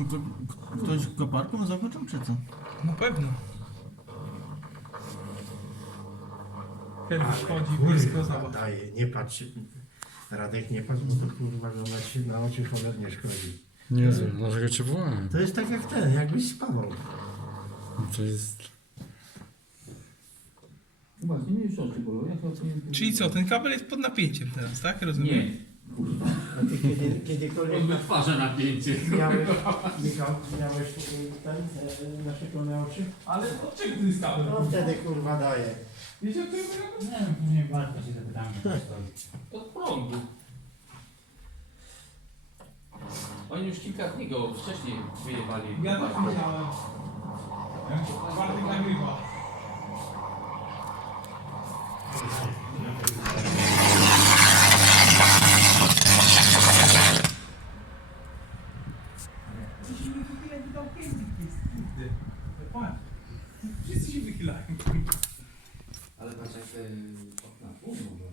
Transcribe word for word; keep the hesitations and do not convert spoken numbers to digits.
go, ktoś koparką zakończył, czy co? Na pewno. Kiedyś chodzi Kurwa, blisko, zobacz. daje, nie patrz. Radek, nie patrz, bo to kurwa, że ona ci na oczy cholernie szkodzi. Nie wiem, dlaczego cię wołałem. To jest tak jak ten, jakbyś spawał. To jest... Chyba nie już oczy bolą. Ja chyba powinien... Czyli co, ten kabel jest pod napięciem teraz, tak? Rozumiem? Nie. Kurwa. A ty kiedy, kiedykolwiek On wytwarza napięcie. miałeś, Michał, miałeś ten, e, naszczepione oczy? Ale od czego to jest kabel? No wtedy kurwa daje. Wiecie o tym? Nie wiem, później Bartka się zapytamy, co stoi. Od prądu. Oni już kilka dni go wcześniej wyjebali. Ja tak myślałem. Bartek nagrywa. Wszyscy się wychylają. Ale patrz jak te okna półną.